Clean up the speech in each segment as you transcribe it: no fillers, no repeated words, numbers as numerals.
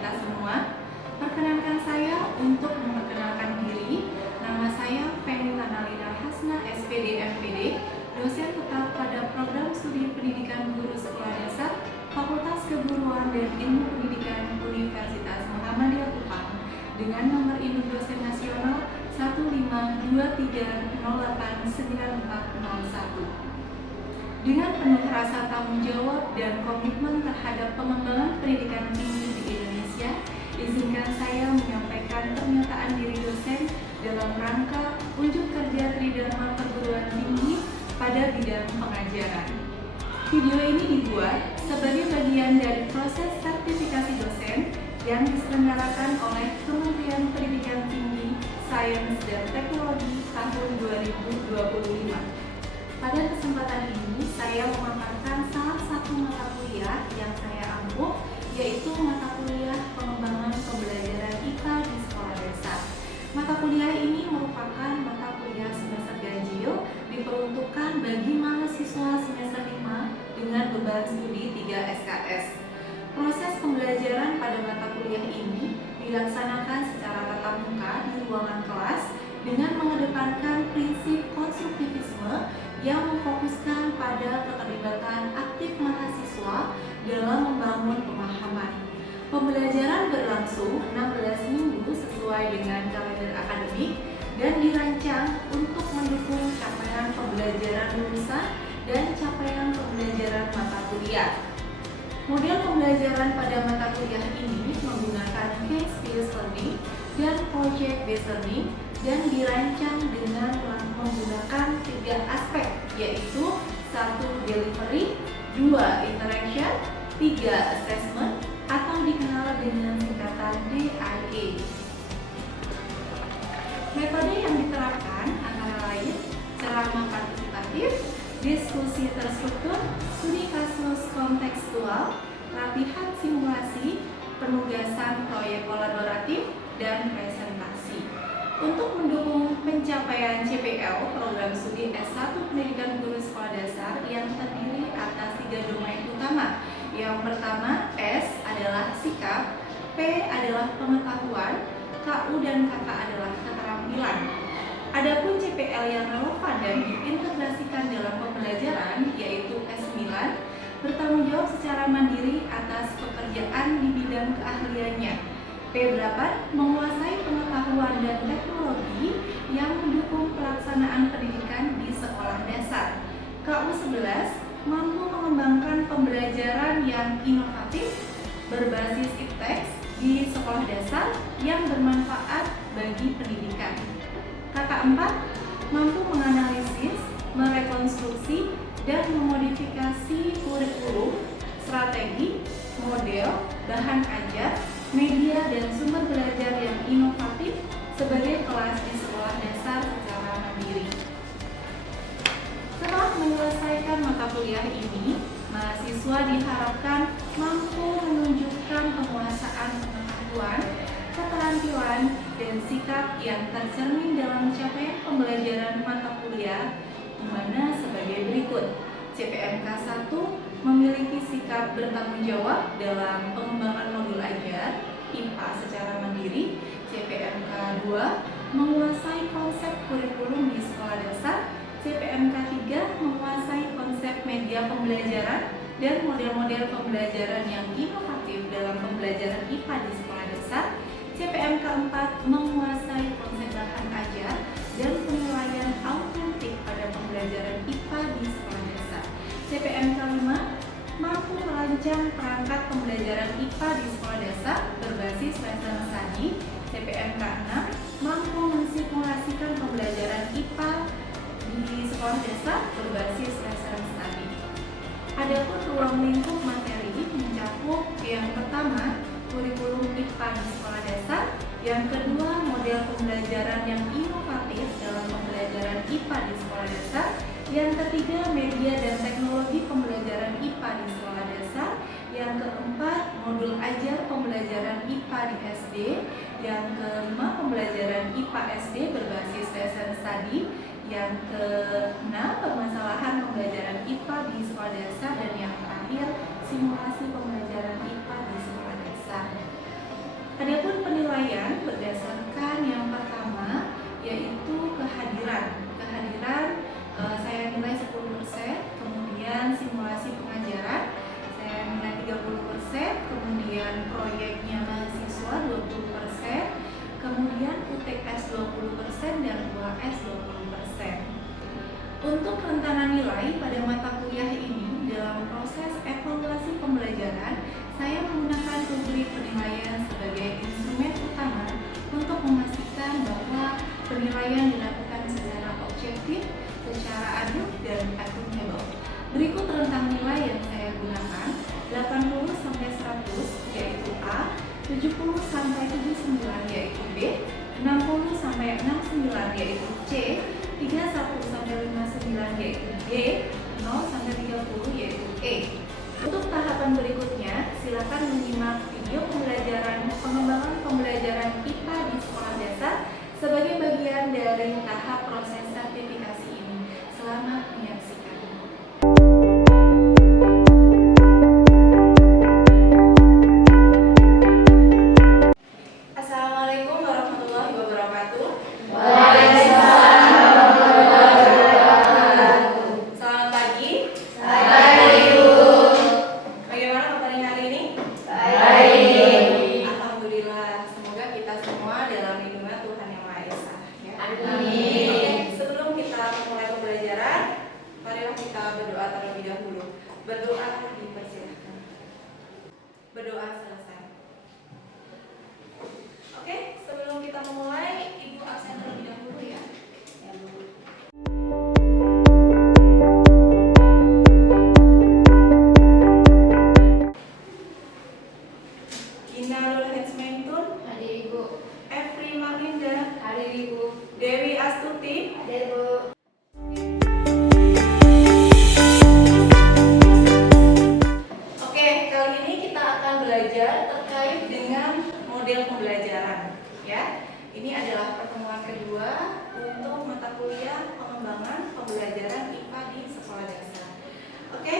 kita semua. Perkenankan saya untuk memperkenalkan diri. Nama saya Feni Tanalina Hasna, SPD MPD, dosen tetap pada program studi pendidikan guru sekolah dasar Fakultas Keguruan dan Ilmu Pendidikan Universitas Muhammadiyah Kupang dengan nomor induk dosen nasional 152308941. Dengan penuh rasa tanggung jawab dan komitmen terhadap pengembangan pendidikan tinggi di Indonesia, izinkan saya menyampaikan pernyataan diri dosen dalam rangka unjuk kerja Tridharma Perguruan Tinggi pada bidang pengajaran. Video ini dibuat sebagai bagian dari proses sertifikasi dosen yang diselenggarakan oleh Kementerian Pendidikan Tinggi, Sains dan Teknologi tahun 2025. Pada kesempatan ini, saya memaparkan salah satu mata kuliah yang saya ampuh, yaitu mata kuliah pengembangan pembelajaran IPA di sekolah dasar. Mata kuliah ini merupakan mata kuliah semester ganjil, diperuntukkan bagi mahasiswa semester 5 dengan beban studi 3 SKS. Proses pembelajaran pada mata kuliah ini dilaksanakan secara tatap muka di ruangan kelas dengan mengedepankan prinsip konstruktivisme yang memfokuskan pada keterlibatan aktif mahasiswa dalam membangun pemahaman. Pembelajaran berlangsung 16 minggu sesuai dengan kalender akademik dan dirancang untuk mendukung capaian pembelajaran lulusan dan capaian pembelajaran mata kuliah. Model pembelajaran pada mata kuliah ini menggunakan case-based learning dan project-based learning dan dirancang dengan menggunakan 3 aspek, yaitu 1. Delivery, 2. Interaction, 3. Assessment atau dikenal dengan singkatan DIA. Metode yang diterapkan antara lain ceramah partisipatif, diskusi terstruktur, studi kasus kontekstual, latihan simulasi, penugasan proyek kolaboratif, dan presentasi. Untuk mendukung pencapaian CPL, program studi S1 Pendidikan Guru Sekolah Dasar yang terdiri atas 3 domain utama. Yang pertama, S adalah sikap, P adalah pengetahuan, KU dan KK adalah keterampilan. Adapun CPL yang relevan dan diintegrasikan dalam pembelajaran, yaitu S9, bertanggung jawab secara mandiri atas pekerjaan di bidang keahliannya. P8 menguasai pengetahuan dan teknologi yang mendukung pelaksanaan pendidikan di sekolah dasar. KU11 mampu mengembangkan pembelajaran yang inovatif berbasis ipteks di sekolah dasar yang bermanfaat bagi pendidikan. KK4 mampu menganalisis, merekonstruksi, dan memodifikasi kurikulum, strategi, model, bahan ajar, media dan sumber belajar yang inovatif sebagai kelas di sekolah dasar secara mandiri. Setelah menyelesaikan mata kuliah ini, mahasiswa diharapkan mampu menunjukkan penguasaan pengetahuan, keterampilan, dan sikap yang tercermin dalam capaian pembelajaran mata kuliah, di mana sebagai berikut. CPNK 1 memiliki sikap bertanggung jawab dalam pengembangan modul ajar IPA secara mandiri. CPNK 2 menguasai konsep kurikulum di sekolah dasar. CPNK 3 menguasai konsep media pembelajaran dan model-model pembelajaran yang inovatif dalam pembelajaran IPA di sekolah dasar. CPNK 4 menguasai konsep bahan ajar dan penilaian autentik pada pembelajaran IPA di sekolah dasar. CPNK 5 mampu merancang perangkat pembelajaran IPA di sekolah dasar berbasis lesson study. CPNK 6 mampu mensimulasikan pembelajaran IPA di sekolah dasar berbasis lesson study. Adapun ruang lingkup materi mencakup yang pertama, kurikulum IPA di sekolah dasar, yang kedua, model pembelajaran yang inovatif dalam pembelajaran IPA di sekolah dasar, yang ketiga, media dan teknologi pembelajaran IPA di sekolah dasar, yang keempat, modul ajar pembelajaran IPA di SD, yang kelima, pembelajaran IPA SD berbasis lesson study, yang keenam, permasalahan pembelajaran IPA di sekolah dasar, dan yang terakhir, simulasi pembelajaran IPA di sekolah dasar. 20% dan 2S 20%. Untuk kerentanan nilai pada mata kuliah ini dalam proses evaluasi pembelajaran, saya menggunakan rubrik penilaian sebagai instrumen utama untuk memastikan bahwa penilaian dilakukan secara objektif, secara adil, dan akuntabel. Berikut rentang nilai yang saya gunakan: 80-100 yaitu A, 70-79 yaitu B, 60-69 yaitu C, 31-59 yaitu D, 0-30 yaitu E. Untuk tahapan berikutnya, silakan menyimak video pembelajaran pengembangan pembelajaran IPA di sekolah dasar sebagai bagian dari tahap proses sertifikasi ini. Selamat menyaksikan. Assalamualaikum warahmatullahi wabarakatuh. Selamat pagi. Bagaimana kabarnya hari ini? Baik. Alhamdulillah. Semoga kita semua dalam lindungan Tuhan Yang Maha Esa. Ya. Amin. Oke, sebelum kita mulai pembelajaran, marilah kita berdoa terlebih dahulu. Berdoa dipersilakan. Berdoa selesai. Oke, sebelum kita memulai, Ibu absen terlebih dahulu ya. Ya, Bu. Gina Nurul Hetsmaintun, Hadir Ibu. Efri Marlinda, Hadir Ibu. Dewi Astuti. Hadir Bu. Oke, kali ini kita akan belajar terkait dengan model pembelajaran. Ya, ini adalah pertemuan kedua untuk mata kuliah pengembangan pembelajaran IPA di sekolah dasar. Oke,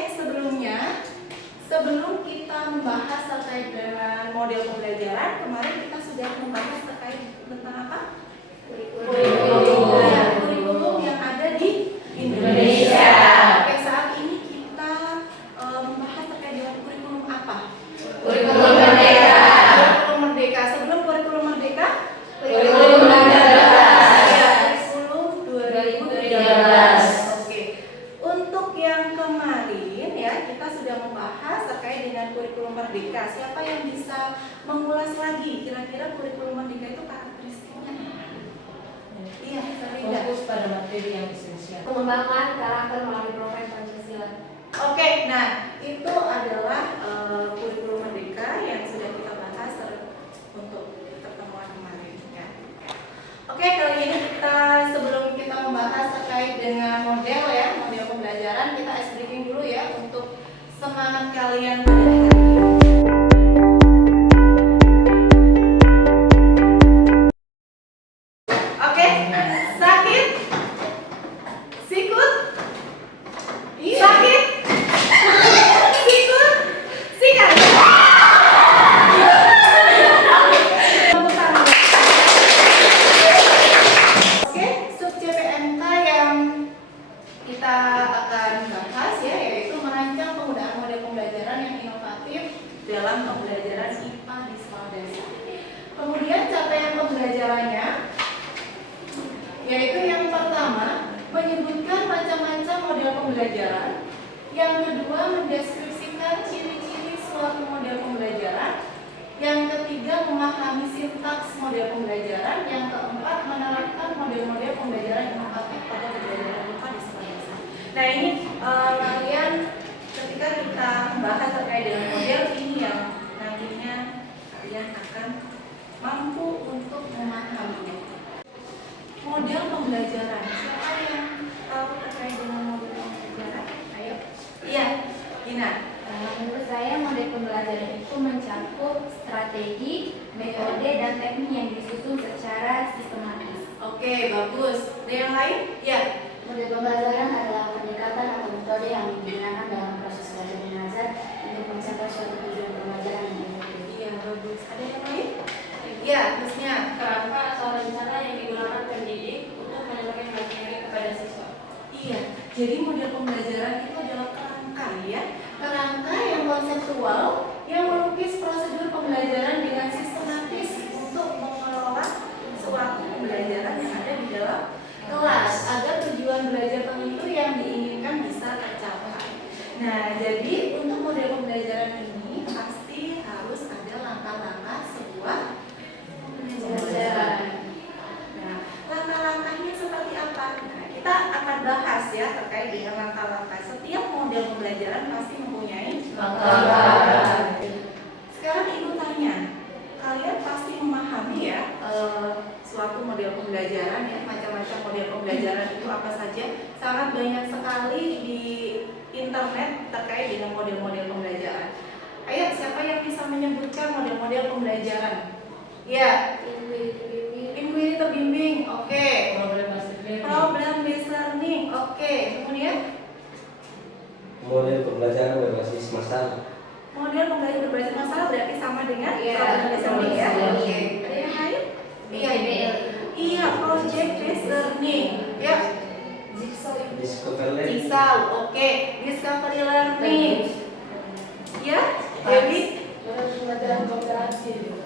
sebelum kita membahas terkait dengan model pembelajaran, kemarin kita sudah membahas terkait tentang apa? Kurikulum. Ya, kurikulum yang ada di Indonesia. Oke, saat ini kita membahas terkait dengan kurikulum apa? Kurikulum Merdeka. Kurikulum Merdeka. Sebelum kurikulum Merdeka, Kurikulum 2013. ya, kurikulum 2013. Oke. Untuk yang kemarin ya, kita sudah membahas terkait dengan kurikulum Merdeka. Siapa yang bisa mengulas lagi kira-kira kurikulum Merdeka itu karakteristiknya? Iya, Farida. Fokus pada materi yang esensial. Pengembangan karakter melalui profil Pancasila. Oke, nah itu adalah kurikulum Merdeka yang sudah kita bahas untuk pertemuan kemarin ya. Oke, kali ini sebelum kita membahas terkait dengan model ya, model pembelajaran, kita ice breaking dulu ya untuk semangat kalian pada hari ini. Oke, sakit? Sikut? Sakit? Sikut? Sikat? Tepuk tangan. Oke, sub CPNK yang kita akan bahas ya, yaitu merancang penggunaan model pembelajaran yang inovatif dalam pembelajaran IPA di sekolah dasar. Kemudian capaian pembelajarannya, yaitu yang pertama menyebutkan macam-macam model pembelajaran, yang kedua mendeskripsikan ciri-ciri suatu model pembelajaran, yang ketiga memahami sintaks model pembelajaran, yang keempat menerapkan model-model pembelajaran inovatif pada pembelajaran IPA di sekolah dasar. Nah ini kalian ketika kita membahas terkait dengan model ini yang nantinya kalian akan mampu untuk memahaminya. Model pembelajaran. Siapa yang tahu terkait dengan model pembelajaran? Ayo. Iya, Gina. Menurut saya model pembelajaran itu mencakup strategi, metode, dan teknik yang disusun secara sistematis. Oke, bagus. Ada yang lain? Ya. Model pembelajaran adalah pendekatan atau metode yang digunakan dalam proses belajar mengajar untuk mencapai suatu tujuan pembelajaran yang efektif. Iya, bagus. Ada yang lain? Iya, terusnya. Kerangka atau rencana yang digunakan pendidik untuk menyampaikan materi kepada siswa. Iya, jadi model pembelajaran itu adalah kerangka ya. Kerangka yang konseptual yang melukis prosedur pembelajaran dengan sistematis untuk mengelola suatu pembelajaran Sepakat. Sekarang Ibu tanya, kalian pasti memahami ya suatu model pembelajaran ya, macam-macam model pembelajaran itu apa saja. Sangat banyak sekali di internet terkait dengan model-model pembelajaran. Ayo, siapa yang bisa menyebutkan model-model pembelajaran? Ya, inquiry terbimbing, oke. Problem based learning, oke. Kemudian model pembelajaran berbasis masalah. model pembelajaran berbasis masalah berarti sama dengan problem based learning ya. Oke. Ada yang lain? Iya, project based learning. Ya. Discovery. Jigsaw, oke. Discovery learning. Ya, Dewi. Model pembelajaran kooperatif.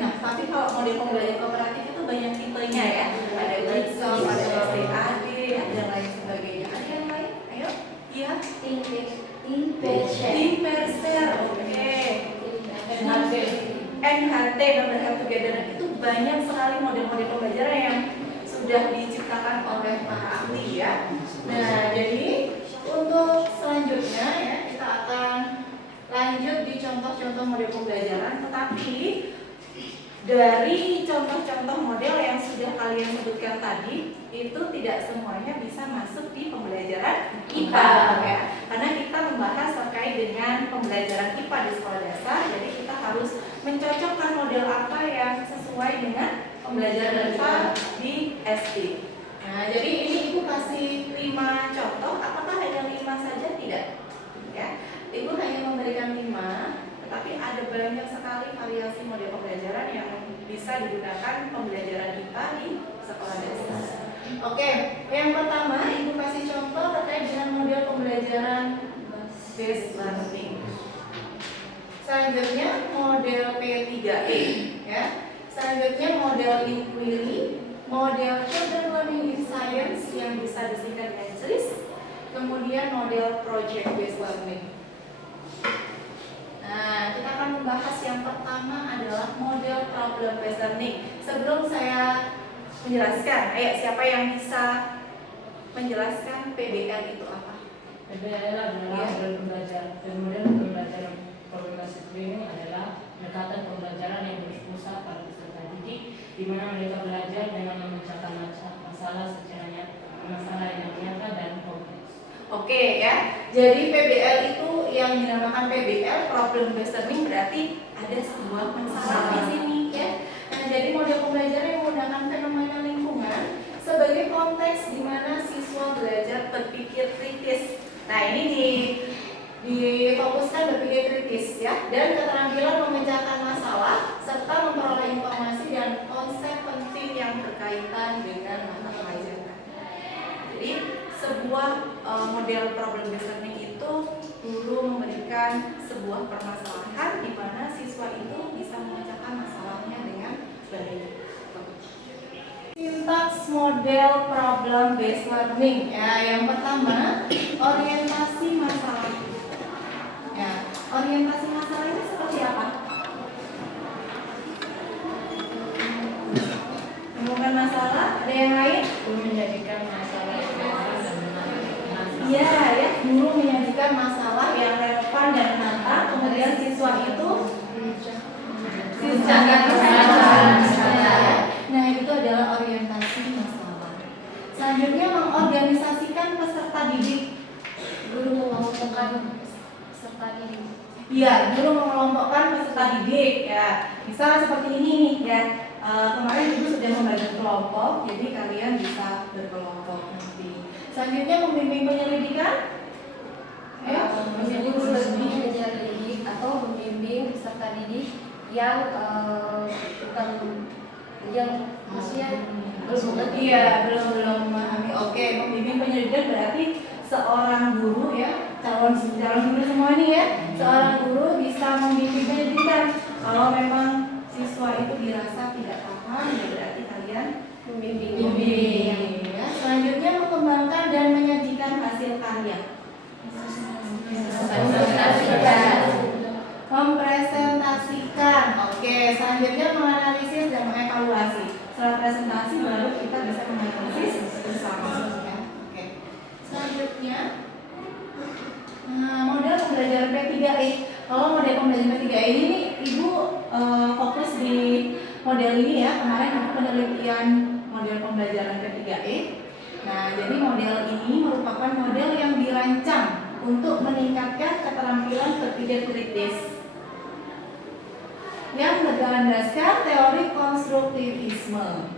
Nah, tapi kalau model pembelajaran kooperatif itu banyak tipenya ya. Ada Jigsaw, ada STAD, ada lain sebagainya. Ada yang lain? Ayo. Iya. Team Perser, oke. NHT, Number Help Together, itu banyak sekali model-model pembelajaran yang sudah diciptakan oleh para ahli ya. Nah, jadi untuk selanjutnya ya kita akan lanjut di contoh-contoh model pembelajaran, tetapi dari contoh-contoh model yang sudah kalian sebutkan tadi itu tidak semuanya bisa masuk di pembelajaran IPA ya. Karena kita membahas terkait dengan pembelajaran IPA di sekolah dasar, jadi kita harus mencocokkan model apa yang sesuai dengan pembelajaran IPA di SD. Nah, jadi ini Ibu kasih 5 contoh, apakah hanya 5 saja? Tidak. Ya. Ibu hanya memberikan 5, tetapi ada banyak sekali variasi model pembelajaran yang bisa digunakan pembelajaran IPA di sekolah dasar. Oke, yang pertama Ibu kasih contoh terkait dengan model pembelajaran based learning. Selanjutnya model P3E ya. Selanjutnya model inquiry, model children learning in science yang bisa disingkat dengan CRIS. Kemudian model project based learning. Nah, kita akan membahas yang pertama adalah model problem based learning. Sebelum saya menjelaskan, ayo siapa yang bisa menjelaskan PBL itu apa? PBL adalah model pembelajaran. Model pembelajaran problematik ini adalah pendekatan pembelajaran yang berpusat pada peserta didik, di mana mereka belajar dengan memecahkan masalah secara masalah yang nyata dan kompleks. Oke ya, jadi PBL itu yang dinamakan PBL problem based learning berarti ada sebuah masalah di sini ya. Nah, jadi model pembelajaran yang menggunakan fenomena lingkungan sebagai konteks di mana siswa belajar berpikir kritis. Nah, ini difokuskan berpikir kritis ya, dan keterampilan memecahkan masalah serta memperoleh informasi dan konsep penting yang berkaitan dengan mata pelajaran. Jadi sebuah model problem based learning itu dulu memberikan sebuah permasalahan di mana siswa itu bisa memecahkan masalahnya dengan baik. Sintaks model problem based learning ya, yang pertama orientasi masalah. Ya, orientasi masalah ini seperti apa? Menemukan masalah, ada yang lain? Menjadikan masalah yang relevan dan menentukan. Iya ya, guru menyajikan masalah yang relevan dan nyata, kemudian siswa itu nah itu adalah orientasi masalah. Selanjutnya mengorganisasikan peserta didik. Guru mengelompokkan peserta didik. Iya, guru mengelompokkan peserta didik ya. Misal seperti ini nih ya. Kemarin ibu sudah membagi kelompok, jadi kalian bisa berkelompok nanti. Selanjutnya membimbing penyelidikan. Membimbing penyelidik atau membimbing peserta didik yang maksudnya belum mengerti. Iya, belum memahami. Oke, membimbing penyelidikan berarti seorang guru ya, calon guru semua nih ya, seorang guru bisa membimbing penyelidikan. Kalau memang siswa itu dirasa tidak paham, ya berarti kalian membimbing. Ya. Selanjutnya mengembangkan dan menyajikan hasil karya. Mempresentasikan. Oke, selanjutnya menganalisis dan mengevaluasi. Setelah presentasi baru kita bisa menganalisis bersama. Oke. Selanjutnya Nah, model pembelajaran P3E. Kalau model pembelajaran P3E ini nih, Ibu fokus di model ini ya. Kemarin aku penelitian model pembelajaran P3E. Nah, jadi model ini merupakan model yang dirancang untuk meningkatkan keterampilan berpikir kritis yang berlandaskan teori konstruktivisme.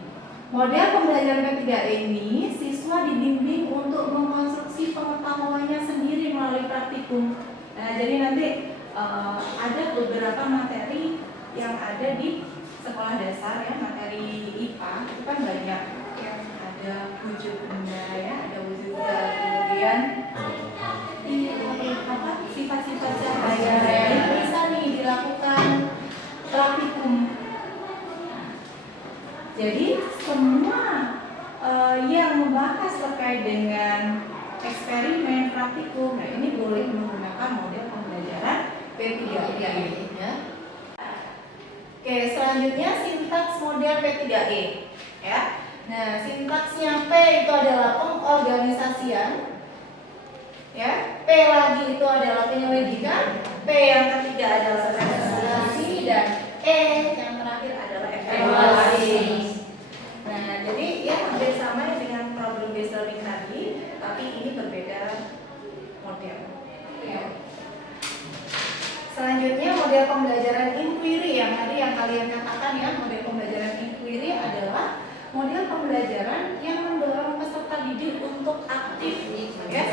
Model pembelajaran P3E ini, siswa dibimbing untuk mengkonstruksi pengetahuannya sendiri melalui praktikum. Nah, jadi nanti ada beberapa materi yang ada di sekolah dasar ya, materi IPA itu kan banyak yang ada wujud benda ya, ada wujud zat, kemudian sifat-sifat cahaya yang bisa nih dilakukan praktikum. Jadi semua yang membahas terkait dengan eksperimen praktikum, nah ini boleh menggunakan model pembelajaran P3E ya. Oke, selanjutnya sintaks model P3E ya. Nah, sintaksnya P itu adalah pengorganisasian ya, P lagi itu adalah penyelidikan, P yang ketiga adalah representasi, dan E yang terakhir adalah evaluasi. Nah, jadi ya hampir sama dengan problem based learning tadi, tapi ini berbeda model. Ya. Selanjutnya model pembelajaran inquiry yang tadi yang kalian katakan ya, model pembelajaran inquiry adalah model pembelajaran yang mendorong peserta didik untuk aktif ya,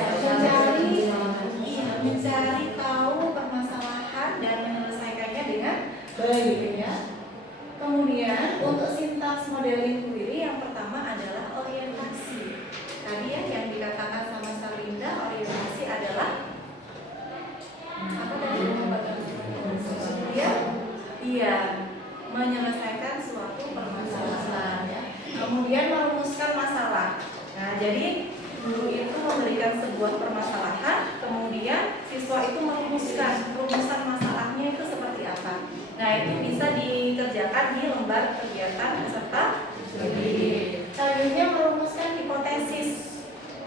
mencari tahu permasalahan dan menyelesaikannya dengan baik ya. Kemudian untuk sintaks model inquiry yang pertama adalah orientasi. Tadi ya yang dikatakan sama Salinda, orientasi adalah apa tadi? Iya, menyelesaikan suatu permasalahan ya. Kemudian merumuskan masalah. Nah, jadi guru itu memberikan sebuah permasalahan, kemudian siswa itu merumuskan rumusan masalahnya itu seperti apa. Nah, itu bisa dikerjakan di lembar kegiatan peserta didik. Selanjutnya merumuskan hipotesis.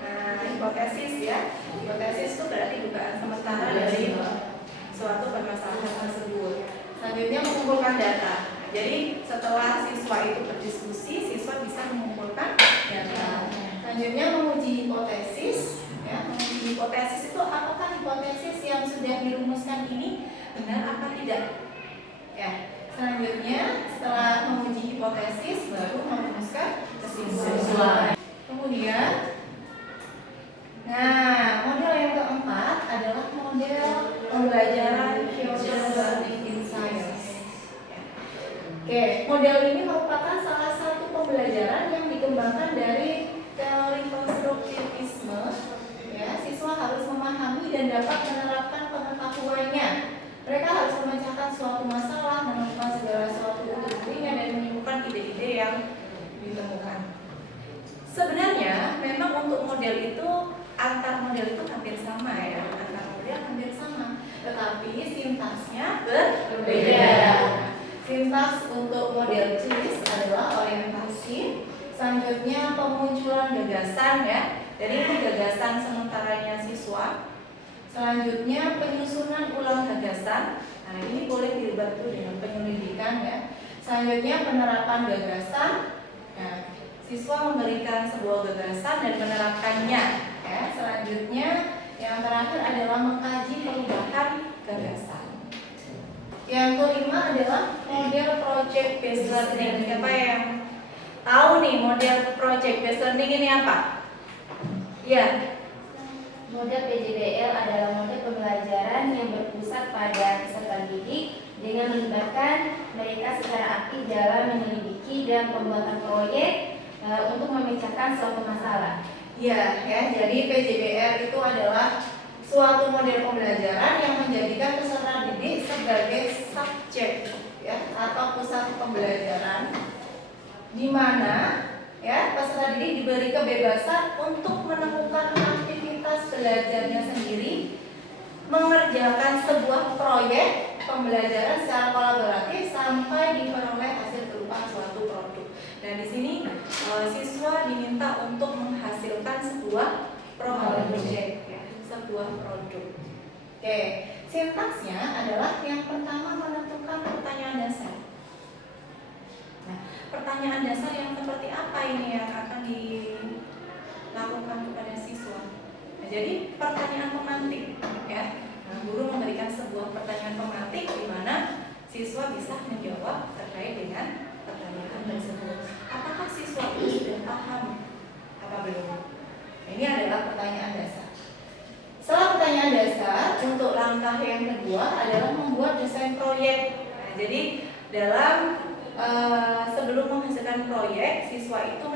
Nah, hipotesis ya. Hipotesis itu berarti dugaan sementara dari suatu permasalahan tersebut. Selanjutnya mengumpulkan data. Jadi setelah siswa itu berdiskusi, siswa bisa mengumpulkan data. Selanjutnya menguji hipotesis. Ya, menguji hipotesis itu apakah hipotesis yang sudah dirumuskan ini benar apa tidak? Ya. Selanjutnya setelah menguji hipotesis baru merumuskan kesimpulan. Kemudian, nah model yang keempat adalah model pembelajaran social learning in science. Oke, model ini merupakan salah satu pembelajaran yang dikembangkan dari teori konstruktivisme. Ya, siswa harus memahami dan dapat menerapkan pengetahuannya. Mereka harus memecahkan suatu masalah, menemukan segala sesuatu untuk dirinya dan menemukan ide-ide yang ditemukan. Sebenarnya memang untuk model itu antar model itu hampir sama ya, antar model hampir sama, tetapi sintaksnya berbeda. Sintaks untuk model JIS adalah orientasi, selanjutnya pemunculan gagasan ya, jadi ini gagasan sementaranya siswa. Selanjutnya penyusunan ulang gagasan, nah ini boleh dibantu dengan penyelidikan ya. Selanjutnya penerapan gagasan, nah, siswa memberikan sebuah gagasan dan menerapkannya ya. Selanjutnya yang terakhir adalah mengkaji perubahan gagasan. Yang kelima adalah model project based learning. Siapa yang tahu nih model project based learning ini apa? Ya. Model PJBL adalah model pembelajaran yang berpusat pada peserta didik dengan melibatkan mereka secara aktif dalam menyelidiki dan pembuatan proyek untuk memecahkan suatu masalah. Ya, jadi PJBL itu adalah suatu model pembelajaran yang menjadikan peserta didik sebagai subjek ya atau pusat pembelajaran, di mana ya peserta didik diberi kebebasan untuk menemukan aktivitas belajarnya sendiri, mengerjakan sebuah proyek pembelajaran secara kolaboratif sampai diperoleh hasil berupa suatu produk. Dan di sini siswa diminta untuk menghasilkan sebuah project ya, sebuah produk. Oke, sintaksnya adalah yang pertama menentukan pertanyaan dasar. Nah, pertanyaan dasar yang seperti apa ini yang akan dilakukan kepada siswa? Nah, jadi pertanyaan pemantik, ya. Nah, guru memberikan sebuah pertanyaan pemantik di mana siswa bisa menjawab terkait dengan pertanyaan tersebut. Apakah siswa ini sudah paham apa belum? Ini adalah pertanyaan dasar. Setelah pertanyaan dasar, untuk langkah yang kedua adalah membuat desain proyek. Nah, jadi dalam sebelum menghasilkan proyek, siswa itu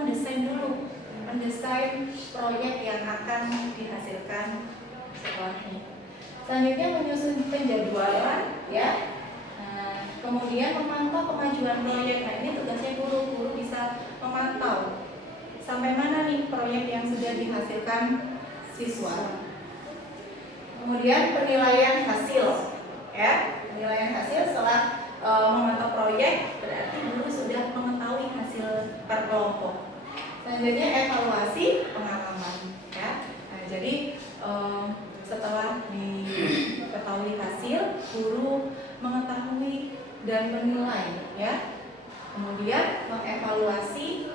mendesain proyek yang akan dihasilkan setelahnya. Selanjutnya menyusun penjadwalan, ya. Nah, kemudian memantau kemajuan proyek. Nah, ini tugasnya guru bisa memantau sampai mana nih proyek yang sudah dihasilkan siswa. Kemudian penilaian hasil, ya. Penilaian hasil setelah memantau proyek berarti guru sudah mengetahui hasil per kelompok. Selanjutnya evaluasi pengalaman, ya. Nah, jadi setelah diketahui hasil, guru mengetahui dan menilai, ya. Kemudian mengevaluasi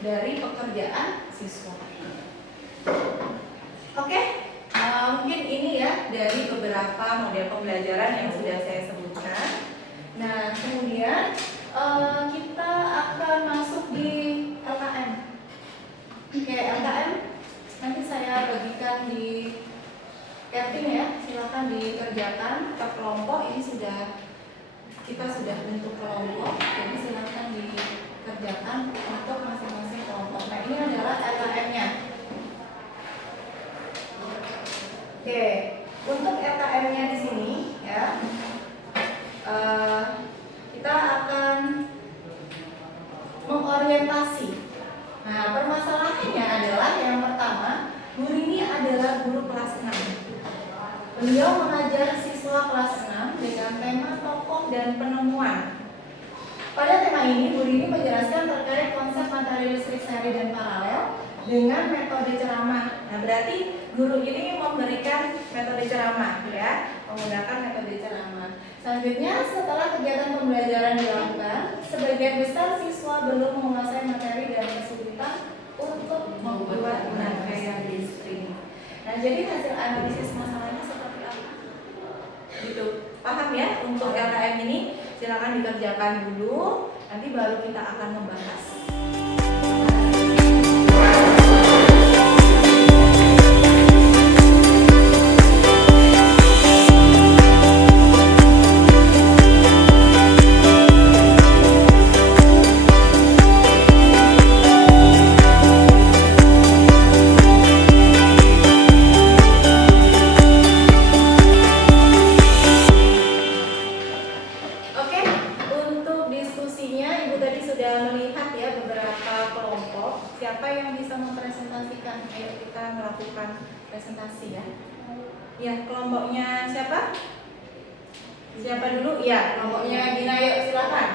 dari pekerjaan siswa. Oke, mungkin ini ya dari beberapa model pembelajaran yang sudah saya sebutkan. Nah, kemudian kita akan masuk di LKM. Oke, LKM nanti saya bagikan di Kevin ya, silakan dikerjakan per kelompok. Ini kita sudah bentuk kelompok, jadi silakan dikerjakan untuk masing-masing kelompok. Nah, ini adalah LKM-nya. Oke, untuk LKM-nya di sini ya, kita akan mengorientasi. Nah, permasalahannya adalah yang pertama, guru ini adalah guru kelas 6. Beliau mengajar siswa kelas 6 dengan tema tokoh dan penemuan. Pada tema ini, guru ini menjelaskan terkait konsep materi listrik seri dan paralel dengan metode ceramah. Nah, berarti guru ini memberikan metode ceramah, ya, menggunakan metode ceramah. Selanjutnya, setelah kegiatan pembelajaran dilakukan, sebagian besar siswa belum menguasai materi dan kesulitan untuk membuat rangkaian listrik. Nah, jadi hasil analisis masalahnya seperti apa? Gitu. Paham ya? Untuk LKM ini silakan dikerjakan dulu, nanti baru kita akan membahas. Siapa yang bisa mempresentasikan? Ayo kita melakukan presentasi ya. Ya, kelompoknya siapa? Siapa dulu? Ya, kelompoknya Gina, yuk silakan.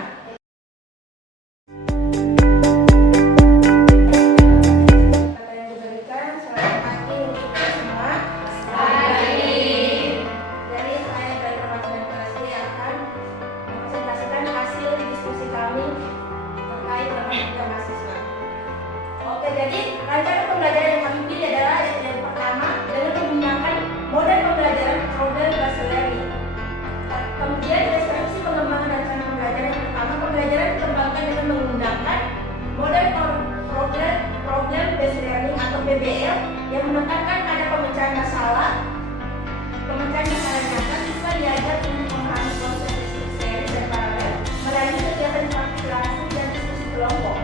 Kata yang diberikan, selamat pagi untuk kita semua. Pagi. Jadi saya dari perwakilan kelas D akan mempresentasikan hasil diskusi kami terkait dengan mahasiswa. Oke, jadi rancangan pembelajaran yang kami pilih adalah yang pertama dengan menggunakan model pembelajaran problem-based learning. Kemudian deskripsi pengembangan rancangan pembelajaran yang pertama, pembelajaran dikembangkan dengan menggunakan model problem-based learning atau PBL yang menekankan pada pemecahan masalah nyata. Siswa diajar untuk memahami konsep listrik seri dan paralel melalui kegiatan praktik langsung dan diskusi kelompok.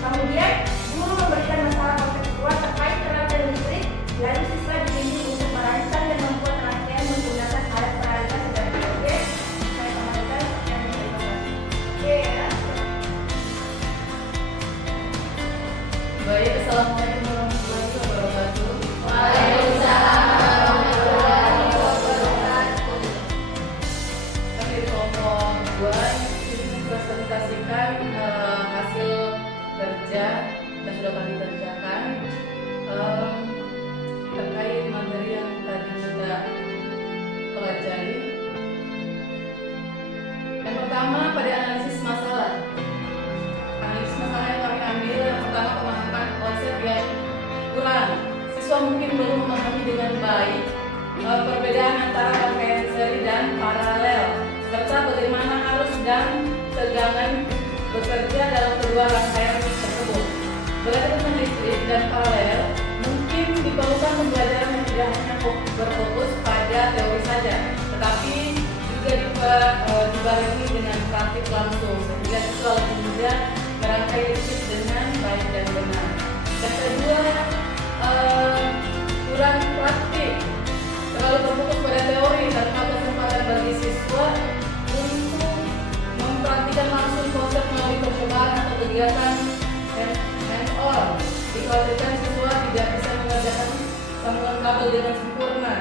Kemudian guru memberikan masalah konseptual terkait rangkaian listrik, lalu siswa dibimbing untuk merancang dan membuat rangkaian menggunakan alat peralihan sebagai objek. Saya kembalikan yang informasi. Oke ya. Baik, assalamualaikum warahmatullahi wabarakatuh. Waalaikumsalam warahmatullahi wabarakatuh. Kami di kelompok 2 ini mempresentasikan hasil kerja yang sudah kami kerjakan terkait materi yang tadi sudah pelajari. Yang pertama pada analisis masalah. Analisis masalah yang kami ambil yang pertama pemahaman konsep yang kurang. Siswa mungkin belum memahami dengan baik perbedaan antara rangkaian seri dan paralel, serta bagaimana arus dan tegangan bekerja dalam kedua rangkaian tersebut. Belajar tentang listrik dan paralel mungkin diperlukan pembelajaran yang tidak hanya berfokus pada teori saja, tetapi juga dibarengi dengan praktik langsung sehingga siswa lebih mudah merangkai listrik dengan baik dan benar. Yang kedua, kurang praktik, terlalu berfokus pada teori tanpa kesempatan bagi siswa untuk mempraktikkan langsung konsep melalui percobaan atau kegiatan hands-on. Dikhawatirkan siswa tidak bisa mengerjakan sambungan kabel dengan sempurna.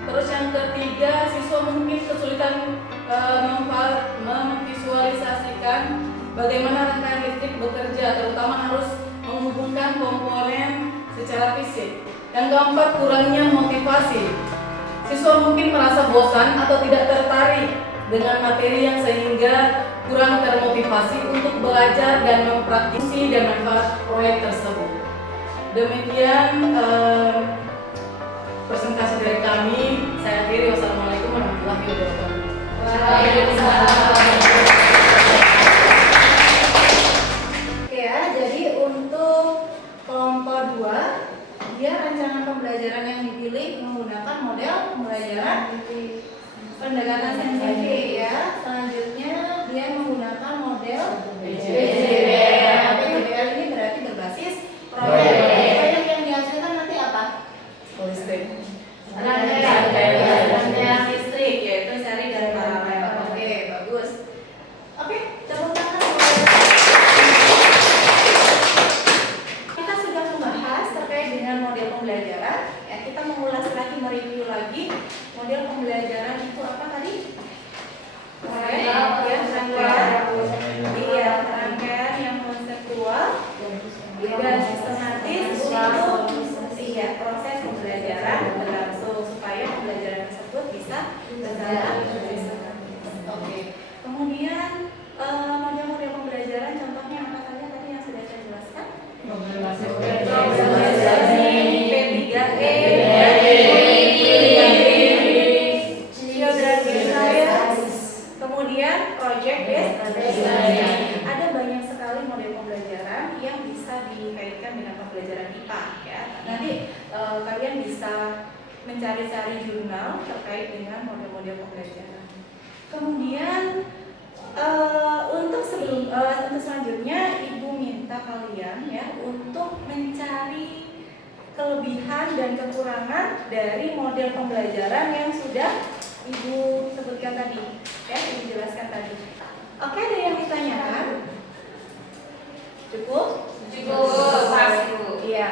Terus yang ketiga, siswa mungkin kesulitan memvisualisasikan bagaimana rangkaian listrik bekerja, terutama harus menghubungkan komponen secara fisik. Yang keempat, kurangnya motivasi. Siswa mungkin merasa bosan atau tidak tertarik dengan materi yang sehingga kurang termotivasi untuk belajar dan mempraktikasi dan manfaat proyek tersebut. Demikian presentasi dari kami. Saya akhiri. Wassalamualaikum warahmatullahi wabarakatuh. Oke ya, jadi untuk kelompok 2, dia rancangan pembelajaran yang dipilih menggunakan model pembelajaran pendekatan saintifik ya. Selanjutnya dia menggunakan model PJBL. PJBL ini berarti berbasis proyek. Proyek yang dihasilkan nanti apa? Listrik. Rangkaian listrik, yaitu seri dan paralel. Oke, bagus. Oke, tepuk tangan. Kita sudah membahas terkait dengan model pembelajaran. Ya, kita mengulas lagi, mereview lagi model pembelajaran itu apa tadi? Rangkaian yang konseptual dan sistematis untuk proses pembelajaran berlangsung supaya pembelajaran tersebut bisa berjalan sistematis. Oke. Kemudian model-model pembelajaran contohnya apa saja tadi yang sudah saya jelaskan? P3E, kemudian project based learning. Ada banyak sekali model pembelajaran yang bisa dikaitkan dengan pembelajaran IPA ya. Nanti kalian bisa mencari-cari jurnal terkait dengan model-model pembelajaran. Kemudian untuk selanjutnya Ibu minta kalian ya untuk mencari kelebihan dan kekurangan dari model pembelajaran yang sudah Ibu sebutkan tadi, ya, Ibu jelaskan tadi. Oke, ada yang ditanyakan? Cukup? Iya.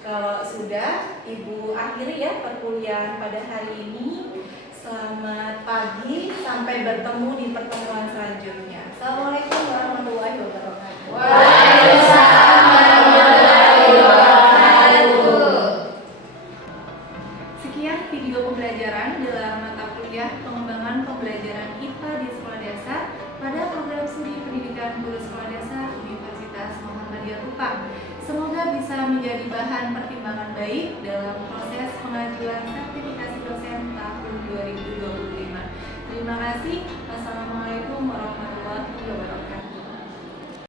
Kalau sudah, Ibu akhiri ya perkuliahan pada hari ini. Selamat pagi, sampai bertemu di pertemuan selanjutnya. Assalamualaikum warahmatullahi wabarakatuh. Waalaikumsalam warahmatullahi wabarakatuh. Sekian video pembelajaran dalam mata kuliah pengembangan pembelajaran IPA di sekolah dasar pada program studi pendidikan guru sekolah dasar Universitas Muhammadiyah Kupang. Semoga bisa menjadi bahan pertimbangan baik dalam proses pengajuan sertifikasi dosen tahun 2025. Terima kasih. Wassalamualaikum warahmatullahi wabarakatuh.